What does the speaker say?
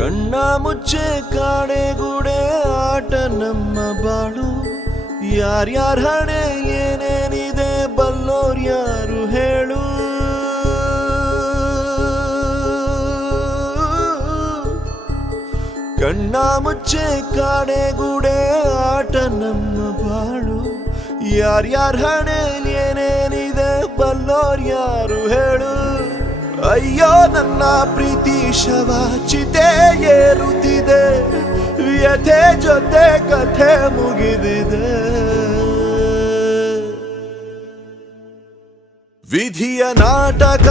ಕಣ್ಣ ಮುಚ್ಚೆ ಕಾಡೆಗೂಡೆ ಆಟ ನಮ್ಮ ಬಾಳು. ಯಾರ್ಯಾರ ಹಣೆ ಏನೇನಿದೆ ಬಲ್ಲೋರ್ ಯಾರು ಹೇಳು. ಕಣ್ಣ ಮುಚ್ಚೆ ಕಾಡೆಗೂಡೆ ಆಟ ನಮ್ಮ ಬಾಳು. ಯಾರ್ಯಾರ ಹಣೆ ಏನೇನಿದೆ ಬಲ್ಲೋರ್ ಯಾರು ಹೇಳು. ಅಯ್ಯೋ ನನ್ನ ಪ್ರೀತಿ ಶವ ಚಿತೆ ಏರುತ್ತಿದೆ, ವ್ಯಥೆ ಜೊತೆ ಕಥೆ ಮುಗಿದಿದೆ. ವಿಧಿಯ ನಾಟಕ